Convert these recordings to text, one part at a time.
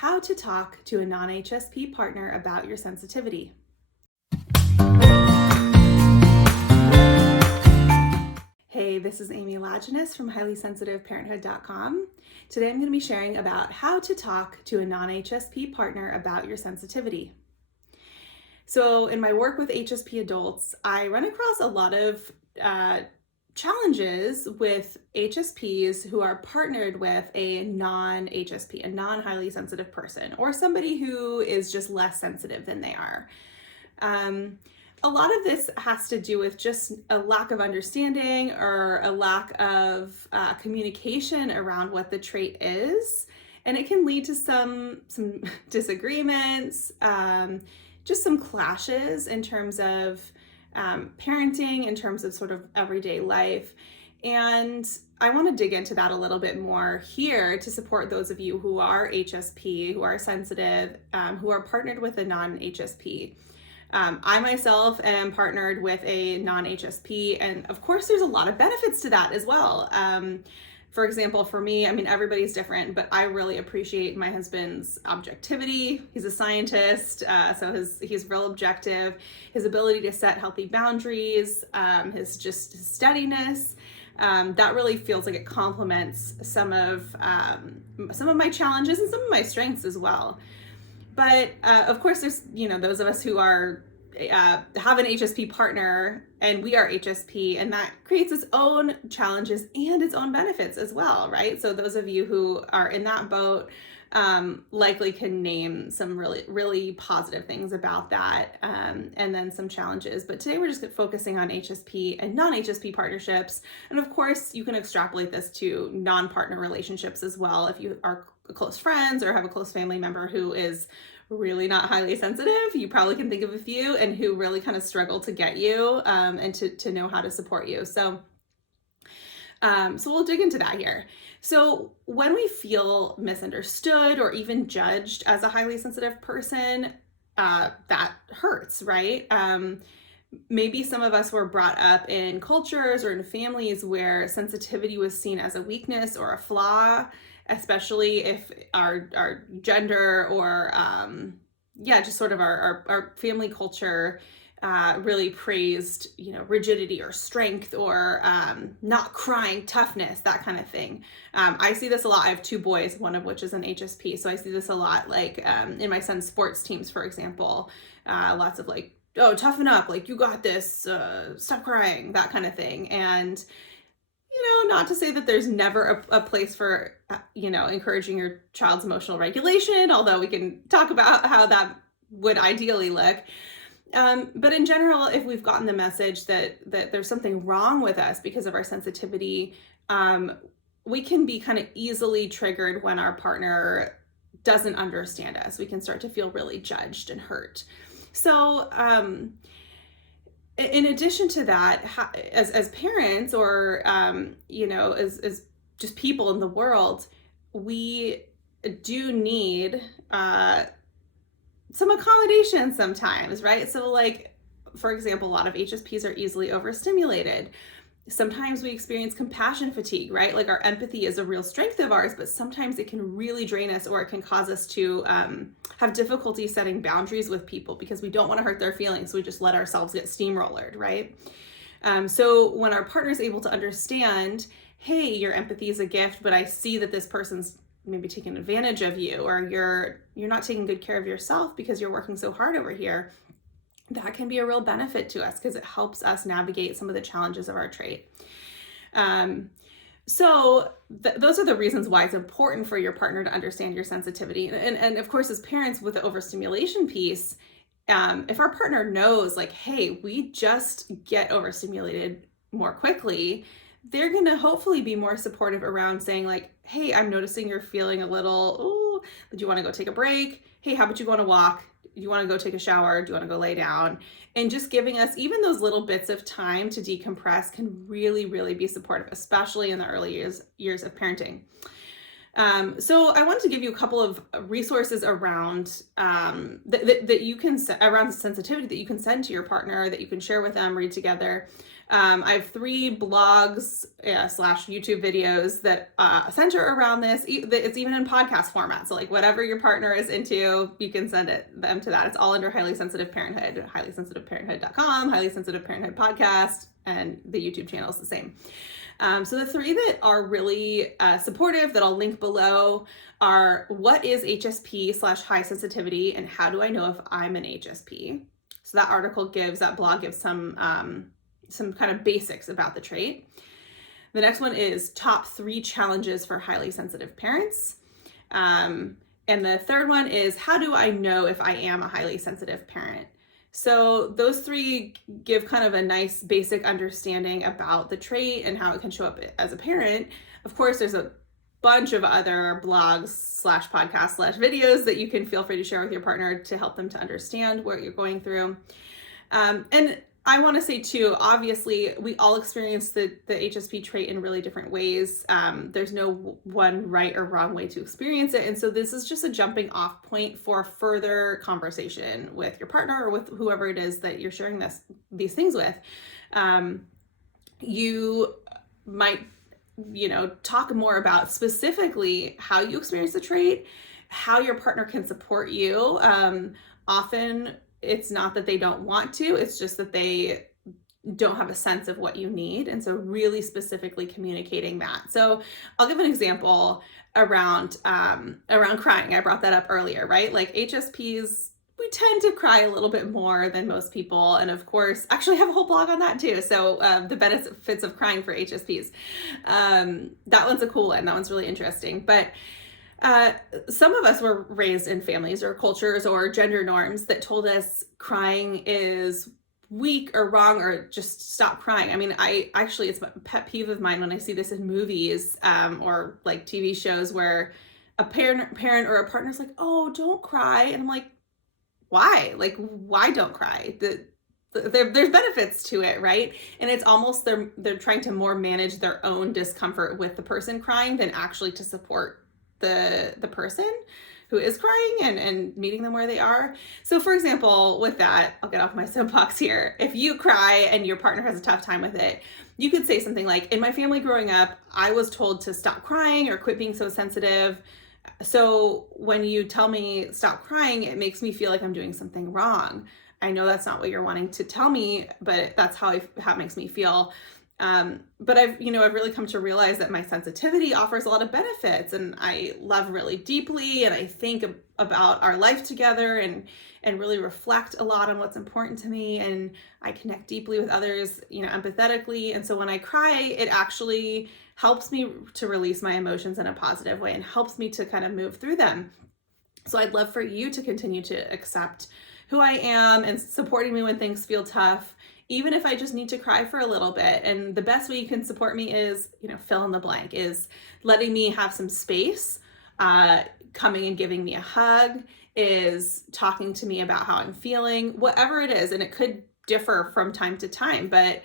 how to talk to a non-HSP partner about your sensitivity. Hey, this is Amy Lajeunesse from highlysensitive.parenthood.com. Today I'm going to be sharing about how to talk to a non-HSP partner about your sensitivity. So in my work with HSP adults, I run across a lot of challenges with HSPs who are partnered with a non-HSP, a non-highly sensitive person, or somebody who is just less sensitive than they are. A lot of this has to do with just a lack of understanding or a lack of communication around what the trait is. And it can lead to some disagreements, just some clashes in terms of parenting, in terms of sort of everyday life. And I want to dig into that a little bit more here to support those of you who are HSP, who are sensitive, who are partnered with a non-HSP. I myself am partnered with a non-HSP, and of course there's a lot of benefits to that as well. For example, for me, I mean, everybody's different, but I really appreciate my husband's objectivity. He's a scientist, so he's real objective. His ability to set healthy boundaries, his steadiness, that really feels like it complements some of my challenges and some of my strengths as well. But of course, there's those of us who are have an HSP partner, and we are HSP, and that creates its own challenges and its own benefits as well, right? So those of you who are in that boat likely can name some really, really positive things about that, and then some challenges. But today we're just focusing on HSP and non-HSP partnerships. And of course, you can extrapolate this to non-partner relationships as well. If you are close friends or have a close family member who is really not highly sensitive, you probably can think of a few, and who really kind of struggle to get you and to know how to support you. So we'll dig into that here. So when we feel misunderstood or even judged as a highly sensitive person, that hurts, right? Maybe some of us were brought up in cultures or in families where sensitivity was seen as a weakness or a flaw, especially if our gender or just sort of our family culture really praised, rigidity or strength or not crying, toughness, that kind of thing. I see this a lot. I have two boys, one of which is an HSP. So I see this a lot, like in my son's sports teams, for example, lots of like, oh, toughen up, like you got this, stop crying, that kind of thing. And not to say that there's never a place for, encouraging your child's emotional regulation, although we can talk about how that would ideally look. But in general, if we've gotten the message that there's something wrong with us because of our sensitivity, we can be kind of easily triggered when our partner doesn't understand us. We can start to feel really judged and hurt. So, in addition to that, as parents or, as just people in the world, we do need some accommodation sometimes, right? So like, for example, a lot of HSPs are easily overstimulated. Sometimes we experience compassion fatigue, right? Like our empathy is a real strength of ours, but sometimes it can really drain us, or it can cause us to have difficulty setting boundaries with people because we don't want to hurt their feelings. So we just let ourselves get steamrollered, right? So when our partner is able to understand, hey, your empathy is a gift, but I see that this person's maybe taking advantage of you, or you're not taking good care of yourself because you're working so hard over here, that can be a real benefit to us because it helps us navigate some of the challenges of our trait. So those are the reasons why it's important for your partner to understand your sensitivity. And of course, as parents with the overstimulation piece, if our partner knows like, hey, we just get overstimulated more quickly, they're going to hopefully be more supportive around saying like, hey, I'm noticing you're feeling a little, do you want to go take a break? Hey, how about you go on a walk? Do you want to go take a shower? Do you want to go lay down? And just giving us even those little bits of time to decompress can really, really be supportive, especially in the early years of parenting. So I wanted to give you a couple of resources around that you can around sensitivity that you can send to your partner, that you can share with them, read together. I have 3 blogs slash YouTube videos that center around this. It's even in podcast format. So like whatever your partner is into, you can send them to that. It's all under Highly Sensitive Parenthood, highlyensitiveparenthood.com, Highly Sensitive Parenthood podcast, and the YouTube channel is the same. So the 3 that are really supportive that I'll link below are what is HSP / high sensitivity, and how do I know if I'm an HSP? So that blog gives some kind of basics about the trait. The next one is top 3 challenges for highly sensitive parents. And the third one is how do I know if I am a highly sensitive parent? So those 3 give kind of a nice basic understanding about the trait and how it can show up as a parent. Of course, there's a bunch of other blogs / podcasts / videos that you can feel free to share with your partner to help them to understand what you're going through. And I want to say too, obviously we all experience the HSP trait in really different ways. There's no one right or wrong way to experience it. And so this is just a jumping off point for further conversation with your partner or with whoever it is that you're sharing these things with. You might, talk more about specifically how you experience the trait, how your partner can support you. Often it's not that they don't want to, it's just that they don't have a sense of what you need. And so really specifically communicating that. So I'll give an example around crying. I brought that up earlier, right? Like HSPs, we tend to cry a little bit more than most people. And of course, actually I have a whole blog on that too. So the benefits of crying for HSPs. That one's a cool one. That one's really interesting. But some of us were raised in families or cultures or gender norms that told us crying is weak or wrong or just stop crying. I mean, it's a pet peeve of mine when I see this in movies or like TV shows where a parent or a partner's like, oh, don't cry. And I'm like, why? Like, why don't cry? There's benefits to it, right? And it's almost they're trying to more manage their own discomfort with the person crying than actually to support the person who is crying and meeting them where they are. So for example, with that, I'll get off my soapbox here. If you cry and your partner has a tough time with it, you could say something like, in my family growing up, I was told to stop crying or quit being so sensitive. So when you tell me stop crying, it makes me feel like I'm doing something wrong. I know that's not what you're wanting to tell me, but that's how it makes me feel. But I've really come to realize that my sensitivity offers a lot of benefits, and I love really deeply, and I think about our life together and really reflect a lot on what's important to me, and I connect deeply with others, empathetically. And so when I cry, it actually helps me to release my emotions in a positive way and helps me to kind of move through them. So I'd love for you to continue to accept who I am and supporting me when things feel tough, even if I just need to cry for a little bit. And the best way you can support me is, fill in the blank, is letting me have some space, coming and giving me a hug, is talking to me about how I'm feeling, whatever it is. And it could differ from time to time, but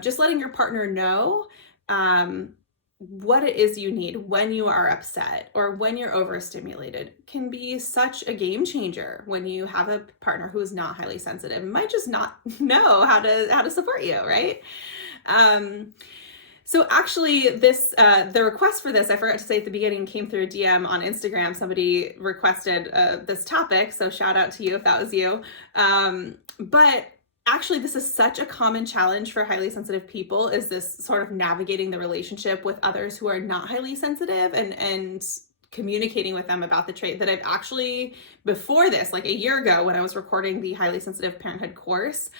just letting your partner know what it is you need when you are upset or when you're overstimulated can be such a game changer when you have a partner who is not highly sensitive and might just not know how to support you, right? So actually the request for this, I forgot to say at the beginning, came through a DM on Instagram. Somebody requested this topic, so shout out to you if that was you. But actually, this is such a common challenge for highly sensitive people, is this sort of navigating the relationship with others who are not highly sensitive and communicating with them about the trait, that I've actually, before this, like a year ago when I was recording the Highly Sensitive Parenthood course,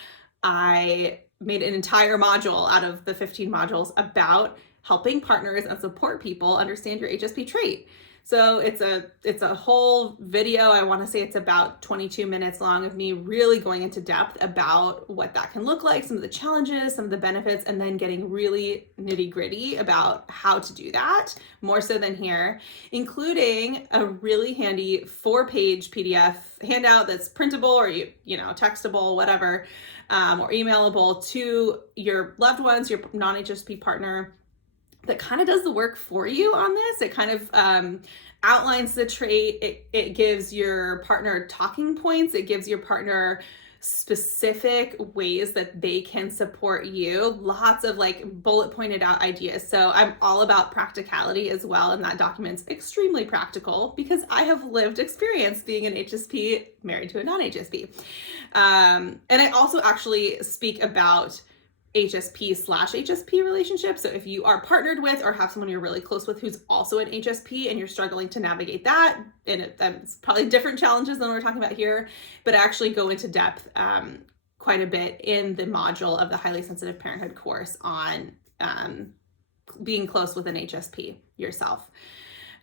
I made an entire module out of the 15 modules about helping partners and support people understand your HSP trait. So it's a whole video. I want to say it's about 22 minutes long of me really going into depth about what that can look like, some of the challenges, some of the benefits, and then getting really nitty gritty about how to do that, more so than here, including a really handy 4-page PDF handout that's printable or textable, whatever, or emailable to your loved ones, your non-HSP partner, that kind of does the work for you on this. It kind of outlines the trait. It gives your partner talking points. It gives your partner specific ways that they can support you, lots of like bullet pointed out ideas. So I'm all about practicality as well, and that document's extremely practical because I have lived experience being an HSP married to a non-HSP. And I also actually speak about HSP/HSP relationship. So if you are partnered with or have someone you're really close with who's also an HSP and you're struggling to navigate that, and it's probably different challenges than we're talking about here, but I actually go into depth quite a bit in the module of the Highly Sensitive Parenthood course on being close with an HSP yourself.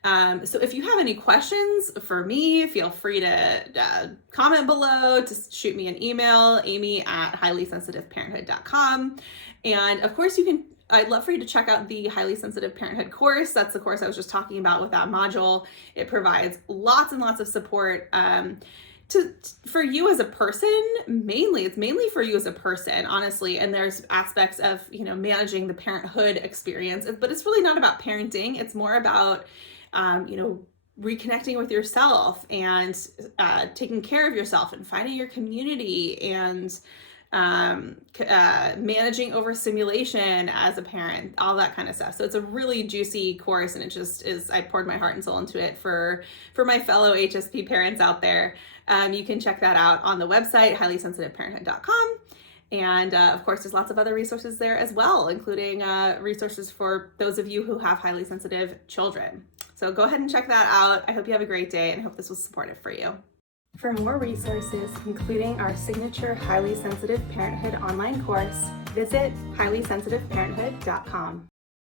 So if you have any questions for me, feel free to comment below, to shoot me an email, amy@highlyensitiveparenthood.com. And of course I'd love for you to check out the Highly Sensitive Parenthood course. That's the course I was just talking about with that module. It provides lots and lots of support for you as a person. It's mainly for you as a person, honestly. And there's aspects of, managing the parenthood experience, but it's really not about parenting. It's more about reconnecting with yourself and taking care of yourself and finding your community and managing overstimulation as a parent, all that kind of stuff. So it's a really juicy course, and it just is, I poured my heart and soul into it for my fellow HSP parents out there. You can check that out on the website, highlyensitiveparenthood.com. And of course, there's lots of other resources there as well, including resources for those of you who have highly sensitive children. So go ahead and check that out. I hope you have a great day, and I hope this was supportive for you. For more resources, including our signature Highly Sensitive Parenthood online course, visit highlyensitiveparenthood.com.